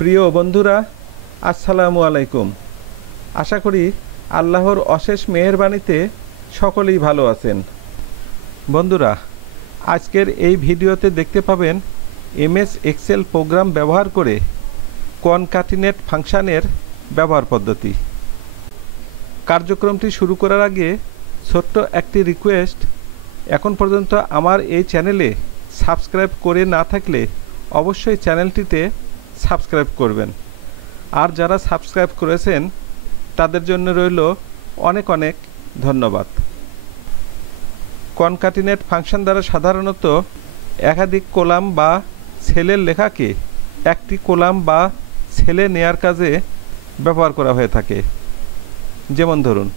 প্রিয় বন্ধুরা, আসসালামু আলাইকুম। আশা করি আল্লাহর অশেষ মেহেরবানিতে সকলেই ভালো আছেন। বন্ধুরা, আজকের এই ভিডিওতে দেখতে পাবেন এমএস এক্সেল প্রোগ্রাম ব্যবহার করে কনক্যাটিনেট ফাংশনের ব্যবহার পদ্ধতি। কার্যক্রমটি শুরু করার আগে ছোট্ট একটি রিকোয়েস্ট, এখন পর্যন্ত আমার এই চ্যানেলে সাবস্ক্রাইব করে না থাকলে অবশ্যই চ্যানেলটিতে সাবস্ক্রাইব করবেন। আর যারা সাবস্ক্রাইব করেছেন তাদের জন্য রইল অনেক অনেক ধন্যবাদ। কনক্যাটিনেট ফাংশন দ্বারা সাধারণত একাধিক কলাম বা সেলের লেখাকে একটি কলাম বা সেলে নেয়ার কাজে ব্যবহার করা হয়ে থাকে। যেমন ধরুন,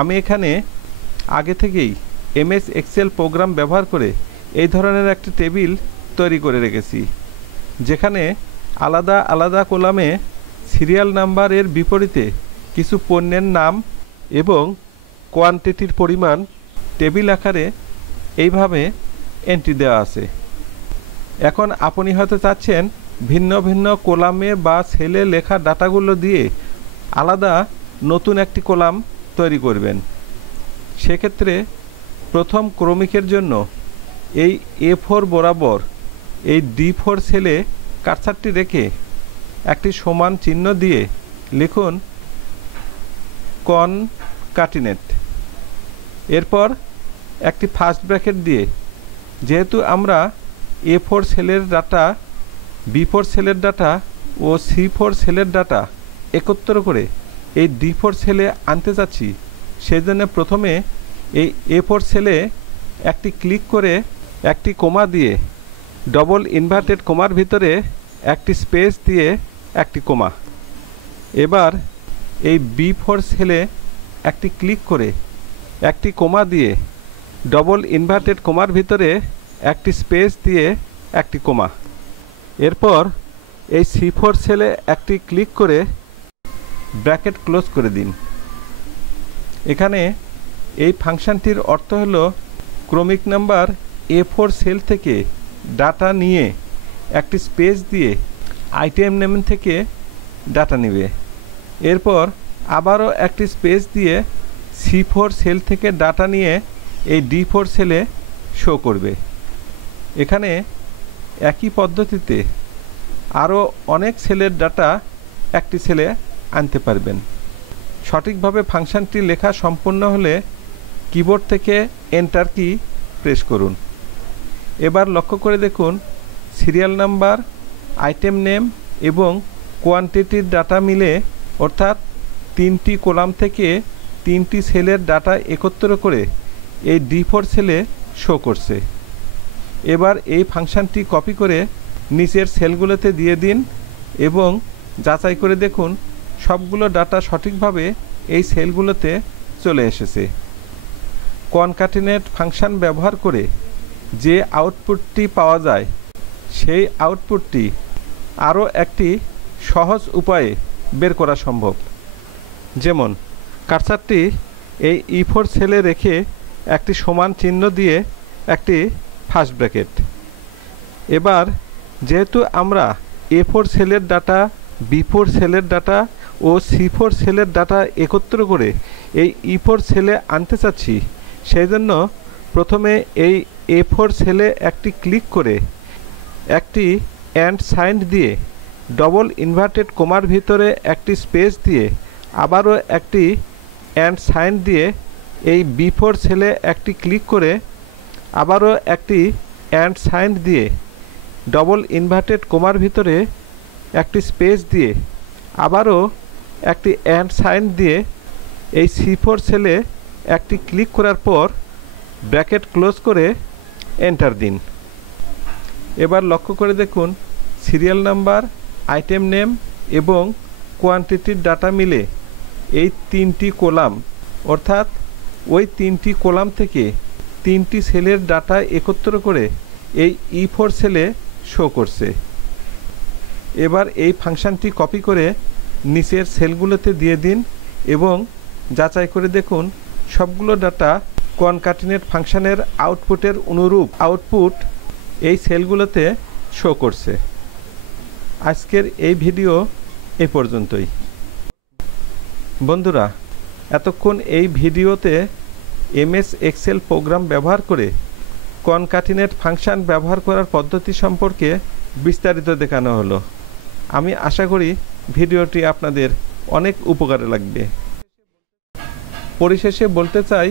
আমি এখানে আগে থেকেই এমএস এক্সেল প্রোগ্রাম ব্যবহার করে এই ধরনের একটি টেবিল তৈরি করে রেখেছি, যেখানে আলাদা আলাদা কলামে সিরিয়াল নাম্বারের বিপরীতে কিছু পণ্যের নাম এবং কোয়ান্টিটির পরিমাণ টেবিল আকারে এইভাবে এন্ট্রি দেওয়া আছে। এখন আপনি হয়তো চাচ্ছেন ভিন্ন ভিন্ন কলামে বা সেলে লেখা ডাটাগুলো দিয়ে আলাদা নতুন একটি কলাম তৈরি করবেন। সেক্ষেত্রে প্রথম ক্রমিকের জন্য এই A4 বরাবর এই D4 সেলে কার্সারটি রেখে একটি সমান চিহ্ন দিয়ে লিখুন কনক্যাটিনেট। এরপর একটি ফার্স্ট ব্র্যাকেট দিয়ে, যেহেতু আমরা A4 সেলের ডাটা, B4 সেলের ডাটা ও C4 সেলের ডাটা একত্র করে এই D4 সেলে আনতে চাচ্ছি, সেই জন্য প্রথমে এই A4 সেলে একটি ক্লিক করে একটি কোমা দিয়ে ডবল ইনভার্টেড কোমার ভিতরে একটি স্পেস দিয়ে একটি কোমা। এবার এই B4 সেলে একটি ক্লিক করে একটি কোমা দিয়ে ডবল ইনভার্টেড কোমার ভিতরে একটি স্পেস দিয়ে একটি কোমা। এরপর এই C4 সেলে একটি ক্লিক করে ব্র্যাকেট ক্লোজ করে দিন। এখানে এই ফাংশনটির অর্থ হলো ক্রমিক নাম্বার A4 সেল থেকে ডাটা নিয়ে একটি স্পেস দিয়ে আইটেম নেম থেকে ডাটা নেবে। এরপর আবারও একটি স্পেস দিয়ে C4 সেল থেকে ডাটা নিয়ে এই D4 সেলে শো করবে। এখানে একই পদ্ধতিতে আরও অনেক সেলের ডাটা একটি সেলে আনতে পারবেন। সঠিকভাবে ফাংশনটি লেখা সম্পূর্ণ হলে কিবোর্ড থেকে এন্টার কি প্রেস করুন। এবার লক্ষ্য করে দেখুন, সিরিয়াল নাম্বার, আইটেম নেম এবং কোয়ান্টিটির ডাটা মিলে, অর্থাৎ তিনটি কলাম থেকে তিনটি সেলের ডাটা একত্র করে এই D4 সেলে শো করছে। এবার এই ফাংশনটি কপি করে নিচের সেলগুলোতে দিয়ে দিন এবং যাচাই করে দেখুন সবগুলো ডাটা সঠিকভাবে এই সেলগুলোতে চলে এসেছে। কনক্যাটিনেট ফাংশন ব্যবহার করে যে আউটপুটটি পাওয়া যায়, সেই আউটপুটটি আরও একটি সহজ উপায়ে বের করা সম্ভব। যেমন কার্সারটি এই E4 সেলে রেখে একটি সমান চিহ্ন দিয়ে একটি ফার্স্ট ব্র্যাকেট। এবার যেহেতু আমরা A4 সেলের ডাটা, B4 সেলের ডাটা ও C4 সেলের ডাটা একত্র করে এই E4 সেলে আনতে চাচ্ছি, সেই জন্য প্রথমে এই A4 সেলে একটি ক্লিক করে একটি অ্যান্ড সাইন দিয়ে ডবল ইনভার্টেড কোমার ভিতরে একটি স্পেস দিয়ে আবারও একটি অ্যান্ড সাইন দিয়ে এই B4 সেলে একটি ক্লিক করে আবারও একটি অ্যান্ড সাইন দিয়ে ডবল ইনভার্টেড কোমার ভিতরে একটি স্পেস দিয়ে আবারও একটি অ্যান্ড সাইন দিয়ে এই C4 সেলে একটি ক্লিক করার পর ব্র্যাকেট ক্লোজ করে এন্টার দিন। এবার লক্ষ্য করে দেখুন, সিরিয়াল নাম্বার, আইটেম নেম এবং কোয়ান্টিটির ডাটা মিলে এই তিনটি কলাম, অর্থাৎ ওই তিনটি কলাম থেকে তিনটি সেলের ডাটা একত্র করে এই E4 সেলে শো করছে। এবার এই ফাংশনটি কপি করে নিচের সেলগুলোতে দিয়ে দিন এবং যাচাই করে দেখুন সবগুলো ডাটা কনক্যাটিনেট ফাংশনের আউটপুটের অনুরূপ আউটপুট এই সেলগুলোতে শো করছে। আজকের এই ভিডিও এই পর্যন্তই। বন্ধুরা, এতক্ষণ এই ভিডিওতে এমএস এক্সেল প্রোগ্রাম ব্যবহার করে কনক্যাটিনেট ফাংশন ব্যবহার করার পদ্ধতি সম্পর্কে বিস্তারিত দেখানো হলো। আমি আশা করি ভিডিওটি আপনাদের অনেক উপকারে লাগবে। পরিশেষে বলতে চাই,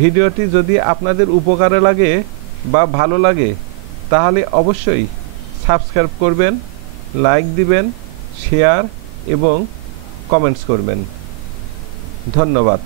ভিডিওটি যদি আপনাদের উপকারে লাগে বা ভালো লাগে তাহলে অবশ্যই সাবস্ক্রাইব করবেন, লাইক দিবেন, শেয়ার এবং কমেন্টস করবেন। ধন্যবাদ।